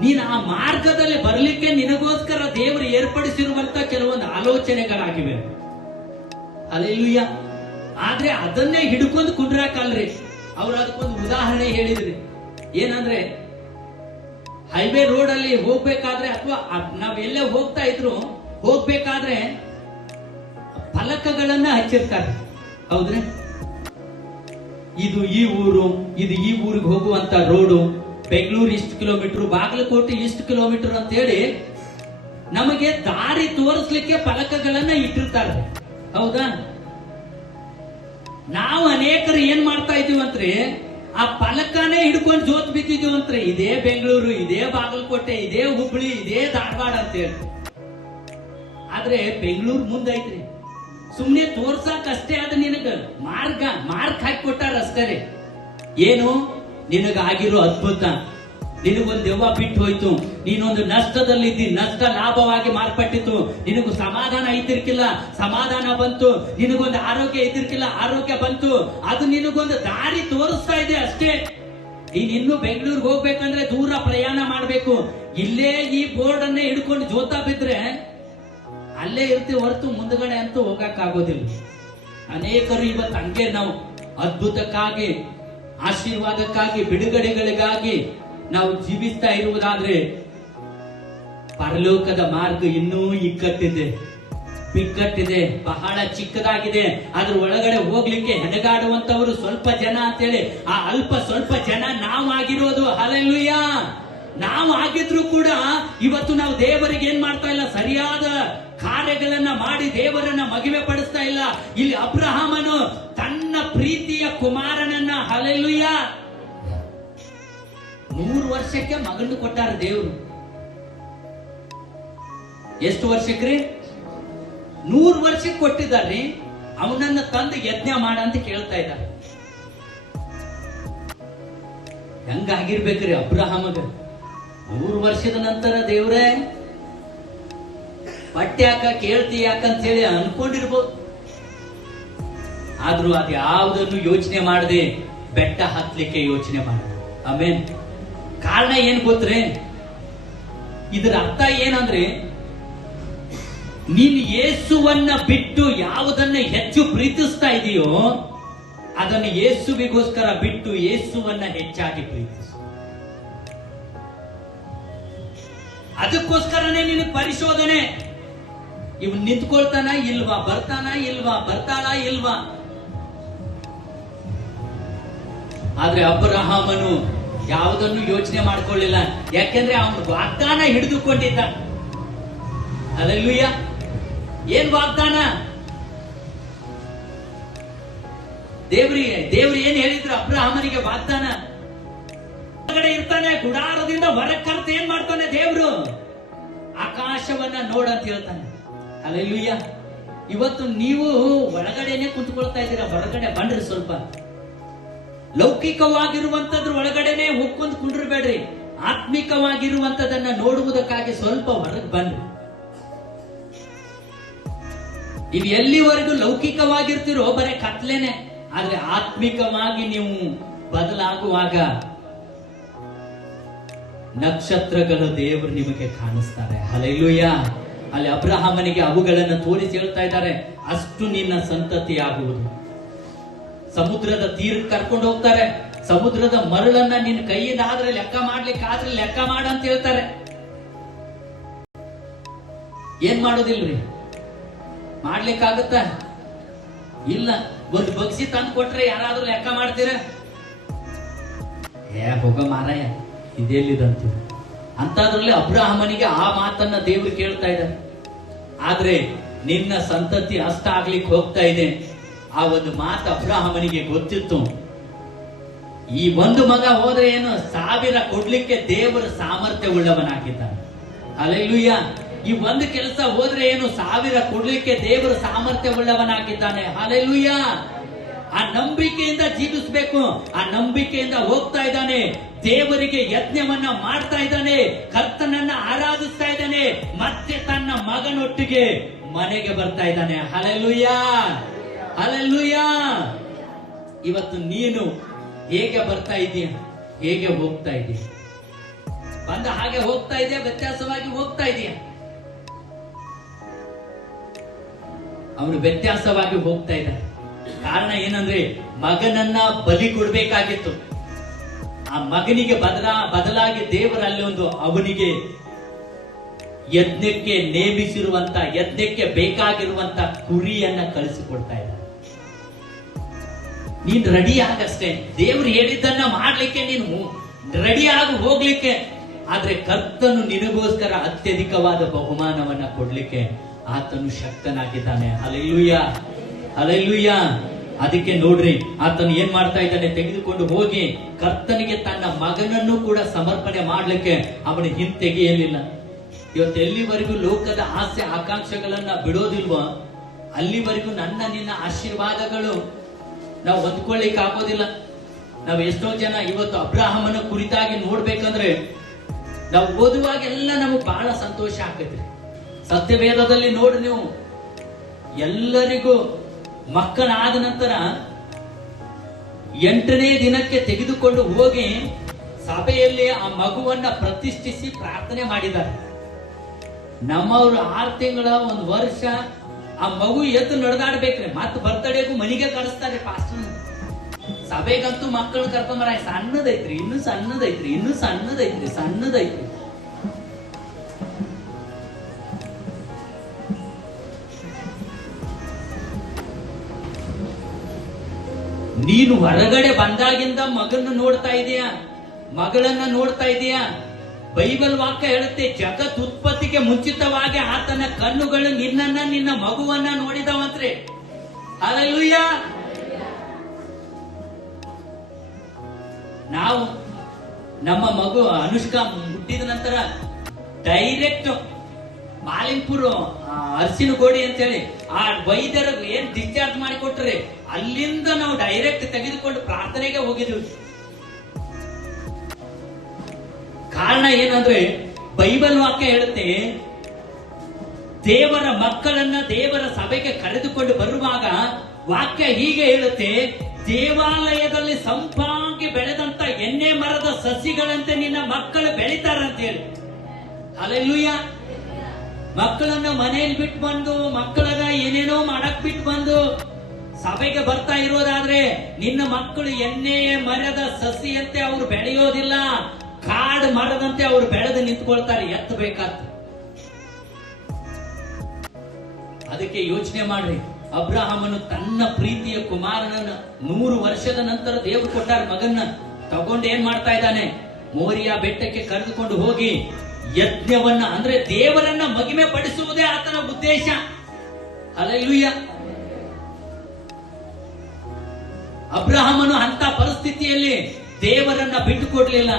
ನೀನು ಆ ಮಾರ್ಗದಲ್ಲಿ ಬರಲಿಕ್ಕೆ ನಿನಗೋಸ್ಕರ ದೇವರು ಏರ್ಪಡಿಸಿರುವಂತ ಕೆಲವೊಂದು ಆಲೋಚನೆಗಳಾಗಿವೆ. ಹಲ್ಲೆಲೂಯಾ. ಆದ್ರೆ ಅದನ್ನೇ ಹಿಡ್ಕೊಂಡು ಕುಂಡ್ರಾಕಲ್ರಿ. ಅವ್ರು ಅದಕ್ಕೊಂದು ಉದಾಹರಣೆ ಹೇಳಿದ್ರಿ. ಏನಂದ್ರೆ ಹೈವೇ ರೋಡ್ ಅಲ್ಲಿ ಹೋಗ್ಬೇಕಾದ್ರೆ ಅಥವಾ ನಾವೆಲ್ಲೇ ಹೋಗ್ತಾ ಇದ್ರು ಹೋಗ್ಬೇಕಾದ್ರೆ ಫಲಕಗಳನ್ನ ಹಚ್ಚಿರ್ತಾರೆ. ಹೌದ್ರಿ? ಇದು ಈ ಊರು, ಇದು ಈ ಊರಿಗೆ ಹೋಗುವಂತ ರೋಡು, ಬೆಂಗಳೂರು ಇಷ್ಟು ಕಿಲೋಮೀಟರ್, ಬಾಗಲಕೋಟೆ ಇಷ್ಟು ಕಿಲೋಮೀಟರ್ ಅಂತ ಹೇಳಿ ನಮಗೆ ದಾರಿ ತೋರಿಸ್ಲಿಕ್ಕೆ ಫಲಕಗಳನ್ನ ಇಟ್ಟಿರ್ತಾರೆ. ಹೌದಾ? ನಾವು ಅನೇಕರು ಏನ್ ಮಾಡ್ತಾ ಇದೀವಂತ್ರಿ, ಆ ಫಲಕನೇ ಹಿಡ್ಕೊಂಡು ಜೋತ್ ಬಿದ್ದಿದ್ದೀವಂತ್ರಿ. ಇದೇ ಬೆಂಗಳೂರು, ಇದೇ ಬಾಗಲಕೋಟೆ, ಇದೇ ಹುಬ್ಬಳ್ಳಿ, ಇದೇ ಧಾರವಾಡ ಅಂತ ಹೇಳಿ. ಆದ್ರೆ ಬೆಂಗಳೂರು ಮುಂದೈತ್ರಿ. ಸುಮ್ನೆ ತೋರ್ಸಾಕ್ ಅಷ್ಟೇ ಆದ ನಿನಗ ಮಾರ್ಕ್ ಹಾಕಿ ಕೊಟ್ಟಾರ ಅಷ್ಟೇ. ಏನು ನಿನಗಾಗಿರೋ ಅದ್ಭುತ, ನಿನಗೊಂದು ದೆವ್ವ ಬಿಟ್ಟು ಹೋಯ್ತು, ನೀನೊಂದು ನಷ್ಟದಲ್ಲಿದ್ದಿ, ನಷ್ಟ ಲಾಭವಾಗಿ ಮಾರ್ಪಟ್ಟಿತ್ತು, ನಿನಗೂ ಸಮಾಧಾನ ಇದ್ದಿರ್ಕಿಲ್ಲ, ಸಮಾಧಾನ ಬಂತು, ನಿನಗೊಂದು ಆರೋಗ್ಯ ಇದ್ದಿರ್ಕಿಲ್ಲ, ಆರೋಗ್ಯ ಬಂತು. ಅದು ನಿನಗೊಂದು ದಾರಿ ತೋರಿಸ್ತಾ ಇದೆ ಅಷ್ಟೇ. ನೀನ್ ಇನ್ನು ಬೆಂಗಳೂರಿಗೆ ಹೋಗ್ಬೇಕಂದ್ರೆ ದೂರ ಪ್ರಯಾಣ ಮಾಡ್ಬೇಕು. ಇಲ್ಲೇ ಈ ಬೋರ್ಡ್ ಅನ್ನೇ ಹಿಡ್ಕೊಂಡು ಜೋತಾ ಬಿದ್ರೆ ಅಲ್ಲೇ ಇರ್ತೀವಿ ಹೊರತು ಮುಂದಗಡೆ ಅಂತೂ ಹೋಗಕ್ ಆಗೋದಿಲ್ಲ. ಅನೇಕರು ಇವತ್ತು ಹಂಗೆ ನಾವು ಅದ್ಭುತಕ್ಕಾಗಿ, ಆಶೀರ್ವಾದಕ್ಕಾಗಿ, ಬಿಡುಗಡೆಗಳಿಗಾಗಿ ನಾವು ಜೀವಿಸ್ತಾ ಇರುವುದಾದ್ರೆ ಪರಲೋಕದ ಮಾರ್ಗ ಇನ್ನೂ ಇಕ್ಕಟ್ಟಿದೆ, ಬಿಕ್ಕಟ್ಟಿದೆ, ಬಹಳ ಚಿಕ್ಕದಾಗಿದೆ. ಅದ್ರ ಒಳಗಡೆ ಹೋಗ್ಲಿಕ್ಕೆ ಹೆಣಗಾಡುವಂತವರು ಸ್ವಲ್ಪ ಜನ ಅಂತೇಳಿ ಆ ಅಲ್ಪ ಸ್ವಲ್ಪ ಜನ ನಾವು ಆಗಿರೋದು. ಹಲ್ಲೆಲೂಯಾ. ನಾವು ಆಗಿದ್ರು ಕೂಡ ಇವತ್ತು ನಾವು ದೇವರಿಗೆ ಏನ್ ಮಾಡ್ತಾ ಇಲ್ಲ, ಸರಿಯಾದ ಕಾರ್ಯಗಳನ್ನ ಮಾಡಿ ದೇವರನ್ನ ಮಹಿಮೆ ಪಡಿಸ್ತಾ ಇಲ್ಲ. ಇಲ್ಲಿ ಅಬ್ರಹಾಮನು ತನ್ನ ಪ್ರೀತಿಯ ಕುಮಾರನನ್ನ, ಹಲ್ಲೆಲೂಯಾ, 100 ವರ್ಷಕ್ಕೆ ಮಗನ್ನು ಕೊಟ್ಟಾರ ದೇವರು. ಎಷ್ಟು ವರ್ಷಕ್ರಿ? 100 ವರ್ಷಕ್ಕೆ ಕೊಟ್ಟಿದ್ದಾರ್ರಿ. ಅವನನ್ನ ತಂದು ಯಜ್ಞ ಮಾಡ ಅಂತ ಕೇಳ್ತಾ ಇದ್ದಾರೆ. ಹೆಂಗಾಗಿರ್ಬೇಕ್ರಿ ಅಬ್ರಹಾಮಗ? 100 ವರ್ಷದ ನಂತರ ದೇವ್ರೇ ಬಟ್ಟೆ ಯಾಕ ಕೇಳ್ತಿ ಯಾಕಂತ ಹೇಳಿ ಅನ್ಕೊಂಡಿರ್ಬೋದು. ಆದ್ರೂ ಅದು ಯಾವುದನ್ನು ಯೋಚನೆ ಮಾಡದೆ ಬೆಟ್ಟ ಹತ್ಲಿಕ್ಕೆ ಯೋಚನೆ ಮಾಡ. ಆಮೇನ್. ಕಾರಣ ಏನ್ ಗೊತ್ತೇ? ಇದರ ಅರ್ಥ ಏನಂದ್ರೆ, ನೀನು ಯೇಸುವನ್ನ ಬಿಟ್ಟು ಯಾವುದನ್ನ ಹೆಚ್ಚು ಪ್ರೀತಿಸ್ತಾ ಇದೆಯೋ ಅದನ್ನು ಯೇಸುವಿಗೋಸ್ಕರ ಬಿಟ್ಟು ಯೇಸುವನ್ನ ಹೆಚ್ಚಾಗಿ ಪ್ರೀತಿಸು. ಅದಕ್ಕೋಸ್ಕರನೇ ನಿನಗೆ ಪರಿಶೋಧನೆ. ಇವನ್ ನಿಂತ್ಕೊಳ್ತಾನ ಇಲ್ವಾ, ಬರ್ತಾನ ಇಲ್ವಾ, ಬರ್ತಾಳ ಇಲ್ವಾ. ಆದ್ರೆ ಅಬ್ರಹಾಮನು ಯಾವುದನ್ನು ಯೋಚನೆ ಮಾಡ್ಕೊಳ್ಳಿಲ್ಲ. ಯಾಕೆಂದ್ರೆ ಅವನು ವಾಗ್ದಾನ ಹಿಡಿದುಕೊಂಡಿದ್ದ. ಹಲ್ಲೆಲೂಯಾ. ಏನ್ ವಾಗ್ದಾನ? ದೇವ್ರು ಏನ್ ಹೇಳಿದ್ರು ಅಬ್ರಹಾಮನಿಗೆ ವಾಗ್ದಾನ? ಹೊರಗಡೆ ಇರ್ತಾನೆ, ಗುಡಾರದಿಂದ ಹೊರಗೆ ಕರ್ತ ಏನ್ ಮಾಡ್ತಾನೆ ದೇವ್ರು? ಆಕಾಶವನ್ನ ನೋಡಂತ ಹೇಳ್ತಾನೆ. ಹಲ್ಲೆಲೂಯಾ. ಇವತ್ತು ನೀವು ಒಳಗಡೆನೆ ಕುಂತ್ಕೊಳ್ತಾ ಇದ್ದೀರಾ, ಹೊರಗಡೆ ಬನ್ರಿ. ಸ್ವಲ್ಪ ಲೌಕಿಕವಾಗಿರುವಂತದ್ರ ಒಳಗಡೆನೆ ಹೋಗ್ಕೊಂಡು ಕುಂಡ್ರಬೇಡ್ರಿ. ಆತ್ಮಿಕವಾಗಿರುವಂತದನ್ನ ನೋಡುವುದಕ್ಕಾಗಿ ಸ್ವಲ್ಪ ಹೊರಗೆ ಬನ್ರಿ. ನೀವು ಎಲ್ಲಿವರೆಗೂ ಲೌಕಿಕವಾಗಿರ್ತಿರೋ ಬರೀ ಕತ್ಲೇನೆ. ಆದ್ರೆ ಆತ್ಮಿಕವಾಗಿ ನೀವು ಬದಲಾಗುವಾಗ ನಕ್ಷತ್ರಗಳು ದೇವರು ನಿಮಗೆ ಕಾಣಿಸ್ತಾರೆ. ಹಲ್ಲೆಲೂಯಾ. ಅಲ್ಲಿ ಅಬ್ರಹಾಮನಿಗೆ ಅವುಗಳನ್ನು ತೋರಿಸಿ ಹೇಳ್ತಾ ಇದ್ದಾರೆ, ಅಷ್ಟು ನಿನ್ನ ಸಂತತಿ ಆಗುವುದು. ಸಮುದ್ರದ ತೀರಕ್ಕೆ ಕರ್ಕೊಂಡು ಹೋಗ್ತಾರೆ. ಸಮುದ್ರದ ಮರಳನ್ನ ನಿನ್ನ ಕೈಯಿಂದ ಆದ್ರೆ ಲೆಕ್ಕ ಮಾಡ್ಲಿಕ್ಕೆ ಆದ್ರೆ ಲೆಕ್ಕ ಮಾಡ ಅಂತ ಹೇಳ್ತಾರೆ. ಏನ್ ಮಾಡೋದಿಲ್ರಿ? ಮಾಡ್ಲಿಕ್ಕಾಗತ್ತ? ಇಲ್ಲ. ಒಂದು ಬಗ್ಸಿ ತಂದು ಕೊಟ್ರೆ ಯಾರಾದ್ರೂ ಲೆಕ್ಕ ಮಾಡ್ತೀರ? ಹೋಗ ಮಾರಾಯ, ಇದೆಲ್ಲಿದಂತ. ಅಂತದ್ರಲ್ಲಿ ಅಬ್ರಹಾಮನಿಗೆ ಆ ಮಾತನ್ನ ದೇವರು ಕೇಳ್ತಾ ಇದ್ದಾರೆ. ಆದ್ರೆ ನಿನ್ನ ಸಂತತಿ ಅಷ್ಟಾಗ್ಲಿಕ್ಕೆ ಹೋಗ್ತಾ ಇದೆ. ಆ ಒಂದು ಮಾತು ಅಬ್ರಹಾಮನಿಗೆ ಗೊತ್ತಿತ್ತು. ಈ ಒಂದು ಮಗ ಹೋದ್ರೆ ಏನು 1000 ಕೊಡ್ಲಿಕ್ಕೆ ದೇವರ ಸಾಮರ್ಥ್ಯ ಉಳ್ಳವನಾಗಿದ್ದಾನೆ. ಹಲ್ಲೆಲೂಯಾ. ಈ ಒಂದು ಕೆಲಸ ಹೋದ್ರೆ ಏನು 1000 ಕೊಡ್ಲಿಕ್ಕೆ ದೇವರ ಸಾಮರ್ಥ್ಯ ಉಳ್ಳವನಾಗಿದ್ದಾನೆ. ಹಲ್ಲೆಲೂಯಾ. ಆ ನಂಬಿಕೆಯಿಂದ ಜೀವಿಸಬೇಕು. ಆ ನಂಬಿಕೆಯಿಂದ ಹೋಗ್ತಾ ಇದ್ದಾನೆ. ದೇವರಿಗೆ ಯಜ್ಞವನ್ನ ಮಾಡ್ತಾ ಇದ್ದಾನೆ. ಕರ್ತನನ್ನ ಆರಾಧಿಸ್ತಾ ಇದ್ದಾನೆ. ಮತ್ತೆ ತನ್ನ ಮಗನೊಟ್ಟಿಗೆ ಮನೆಗೆ ಬರ್ತಾ ಇದ್ದಾನೆ. ಹಲ್ಲೆಲೂಯಾ. ಹಲ್ಲೆಲೂಯಾ. ಇವತ್ತು ನೀನು ಹೇಗೆ ಬರ್ತಾ ಇದೀಯ, ಹೇಗೆ ಹೋಗ್ತಾ ಇದೀಯ? ಬಂದ ಹಾಗೆ ಹೋಗ್ತಾ ಇದೆಯಾ, ವ್ಯತ್ಯಾಸವಾಗಿ ಹೋಗ್ತಾ ಇದೆಯಾ? ಅವನು ವ್ಯತ್ಯಾಸವಾಗಿ ಹೋಗ್ತಾ ಇದ್ದ. ಕಾರಣ ಏನಂದ್ರೆ ಮಗನನ್ನ ಬಲಿ ಕೊಡ್ಬೇಕಾಗಿತ್ತು. ಆ ಮಗನಿಗೆ ಬದಲಾಗಿ ದೇವರಲ್ಲಿ ಅವನಿಗೆ ಯಜ್ಞಕ್ಕೆ ನೇಮಿಸಿರುವಂತ, ಯಜ್ಞಕ್ಕೆ ಬೇಕಾಗಿರುವಂತ ಕುರಿಯನ್ನ ಕಳಿಸಿಕೊಡ್ತಾ ಇದ್ದ. ನೀನ್ ರೆಡಿ ಆಗಷ್ಟೇ, ದೇವ್ರು ಹೇಳಿದ್ದನ್ನ ಮಾಡ್ಲಿಕ್ಕೆ ನೀನು ರೆಡಿ ಆಗಿ ಹೋಗ್ಲಿಕ್ಕೆ. ಆದ್ರೆ ಕರ್ತನು ನಿನಗೋಸ್ಕರ ಅತ್ಯಧಿಕವಾದ ಬಹುಮಾನವನ್ನ ಕೊಡ್ಲಿಕ್ಕೆ ಆತನು ಶಕ್ತನಾಗಿದ್ದಾನೆ. Hallelujah, hallelujah. ಅದಕ್ಕೆ ನೋಡ್ರಿ, ಆತನು ಏನ್ ಮಾಡ್ತಾ ಇದ್ದಾನೆ, ತೆಗೆದುಕೊಂಡು ಹೋಗಿ ಕರ್ತನಿಗೆ ತನ್ನ ಮಗನನ್ನು ಕೂಡ ಸಮರ್ಪಣೆ ಮಾಡ್ಲಿಕ್ಕೆ ಅವನು ಹಿಂತೆಗೆಯಲಿಲ್ಲ. ಇವತ್ತು ಎಲ್ಲಿವರೆಗೂ ಲೋಕದ ಆಸೆ ಆಕಾಂಕ್ಷೆಗಳನ್ನ ಬಿಡೋದಿಲ್ವೋ ಅಲ್ಲಿವರೆಗೂ ನನ್ನ ನಿನ್ನ ಆಶೀರ್ವಾದಗಳು ನಾವು ಹೊಂದ್ಕೊಳ್ಳಿಕ್ಕೆ ಆಗೋದಿಲ್ಲ. ನಾವು ಎಷ್ಟೋ ಜನ ಇವತ್ತು ಅಬ್ರಾಹಮನ ಕುರಿತಾಗಿ ನೋಡ್ಬೇಕಂದ್ರೆ ನಾವು ಓದುವಾಗೆಲ್ಲ ನಮಗೆ ಬಹಳ ಸಂತೋಷ ಆಗ್ತೈತ್ರಿ. ಸತ್ಯವೇದದಲ್ಲಿ ನೋಡಿ ನೀವು, ಎಲ್ಲರಿಗೂ ಮಕ್ಕಳಾದ ನಂತರ 8ನೇ ದಿನಕ್ಕೆ ತೆಗೆದುಕೊಂಡು ಹೋಗಿ ಸಭೆಯಲ್ಲಿ ಆ ಮಗುವನ್ನ ಪ್ರತಿಷ್ಠಿಸಿ ಪ್ರಾರ್ಥನೆ ಮಾಡಿದ್ದಾರೆ. ನಮ್ಮವ್ರು 6 ತಿಂಗಳ 1 ವರ್ಷ ಆ ಮಗು ಎದ್ದು ನಡೆದಾಡ್ಬೇಕ್ರಿ. ಮತ್ ಬರ್ತಡೇಗೂ ಮನೆಗೆ ಕಳಿಸ್ತಾರೆ ಪಾಸ್ಟರ್. ಸಭೆಗಂತೂ ಮಕ್ಕಳು ಕರ್ಕೊಂಬರ ಸಣ್ಣದೈತ್ರಿ, ಇನ್ನು ಸಣ್ಣದೈತ್ರಿ, ಇನ್ನು ಸಣ್ಣದೈತ್ರಿ, ಸಣ್ಣದೈತ್ರಿ. ನೀನು ಹೊರಗಡೆ ಬಂದಾಗಿಂದ ಮಗನ್ನ ನೋಡ್ತಾ ಇದೀಯಾ, ಮಗಳನ್ನ ನೋಡ್ತಾ ಇದೀಯಾ? ಬೈಬಲ್ ವಾಕ್ಯ ಹೇಳುತ್ತೆ, ಜಗತ್ ಉತ್ಪತ್ತಿಗೆ ಮುಂಚಿತವಾಗಿ ಆತನ ಕಣ್ಣುಗಳು ನಿನ್ನನ್ನ, ನಿನ್ನ ಮಗುವನ್ನ ನೋಡಿದವಂತ್ರಿ. ಹಲ್ಲೆಲೂಯಾ. ನಾವು ನಮ್ಮ ಮಗು ಅನುಷ್ಕಾ ಹುಟ್ಟಿದ ನಂತರ ಡೈರೆಕ್ಟ್ ಮಾಲಿಂಪುರ ಅರಸಿನಗೋಡಿ ಅಂತೇಳಿ ಆ ವೈದ್ಯರ ಏನ್ ಡಿಸ್ಚಾರ್ಜ್ ಮಾಡಿಕೊಟ್ರೆ ಅಲ್ಲಿಂದ ನಾವು ಡೈರೆಕ್ಟ್ ತೆಗೆದುಕೊಂಡು ಪ್ರಾರ್ಥನೆಗೆ ಹೋಗಿದ್ವಿ. ಕಾರಣ ಏನಂದ್ರೆ ಬೈಬಲ್ ವಾಕ್ಯ ಹೇಳುತ್ತೆ, ದೇವರ ಮಕ್ಕಳನ್ನ ದೇವರ ಸಭೆಗೆ ಕರೆದುಕೊಂಡು ಬರುವಾಗ ವಾಕ್ಯ ಹೀಗೆ ಹೇಳುತ್ತೆ, ದೇವಾಲಯದಲ್ಲಿ ಸಂಪಾಗಿ ಬೆಳೆದಂತ ಎಣ್ಣೆ ಮರದ ಸಸಿಗಳಂತೆ ನಿನ್ನ ಮಕ್ಕಳು ಬೆಳಿತಾರಂತ ಹೇಳಿ. ಹಲ್ಲೆಲೂಯಾ. ಮಕ್ಕಳನ್ನ ಮನೆಯಲ್ಲಿ ಬಿಟ್ಟು ಬಂದು, ಮಕ್ಕಳನ್ನ ಏನೇನೋ ಮಾಡಕ್ ಬಿಟ್ಟು ಬಂದು ಸಭೆಗೆ ಬರ್ತಾ ಇರೋದಾದ್ರೆ ನಿನ್ನ ಮಕ್ಕಳು ಎಣ್ಣೆ ಮರದ ಸಸಿಯಂತೆ ಅವರು ಬೆಳೆಯೋದಿಲ್ಲ, ಕಾಡು ಮರದಂತೆ ಅವರು ಬೆಳೆದು ನಿಂತ್ಕೊಳ್ತಾರೆ, ಎತ್ತಬೇಕಾದ. ಅದಕ್ಕೆ ಯೋಚನೆ ಮಾಡ್ರಿ, ಅಬ್ರಹಾಮನು ತನ್ನ ಪ್ರೀತಿಯ ಕುಮಾರನನ್ನ 100 ವರ್ಷದ ನಂತರ ದೇವರು ಕೊಟ್ಟಾರ ಮಗನ್ನ ತಗೊಂಡು ಏನ್ ಮಾಡ್ತಾ ಇದ್ದಾನೆ, ಮೋರಿಯಾ ಬೆಟ್ಟಕ್ಕೆ ಕರೆದುಕೊಂಡು ಹೋಗಿ ಯಜ್ಞವನ್ನ, ಅಂದ್ರೆ ದೇವರನ್ನ ಮಹಿಮೆ ಪಡಿಸುವುದೇ ಆತನ ಉದ್ದೇಶ. ಹಲ್ಲೆಲೂಯಾ. ಅಬ್ರಹಾಮನು ಅಂತ ಪರಿಸ್ಥಿತಿಯಲ್ಲಿ ದೇವರನ್ನ ಬಿಟ್ಟುಕೊಡ್ಲಿಲ್ಲ.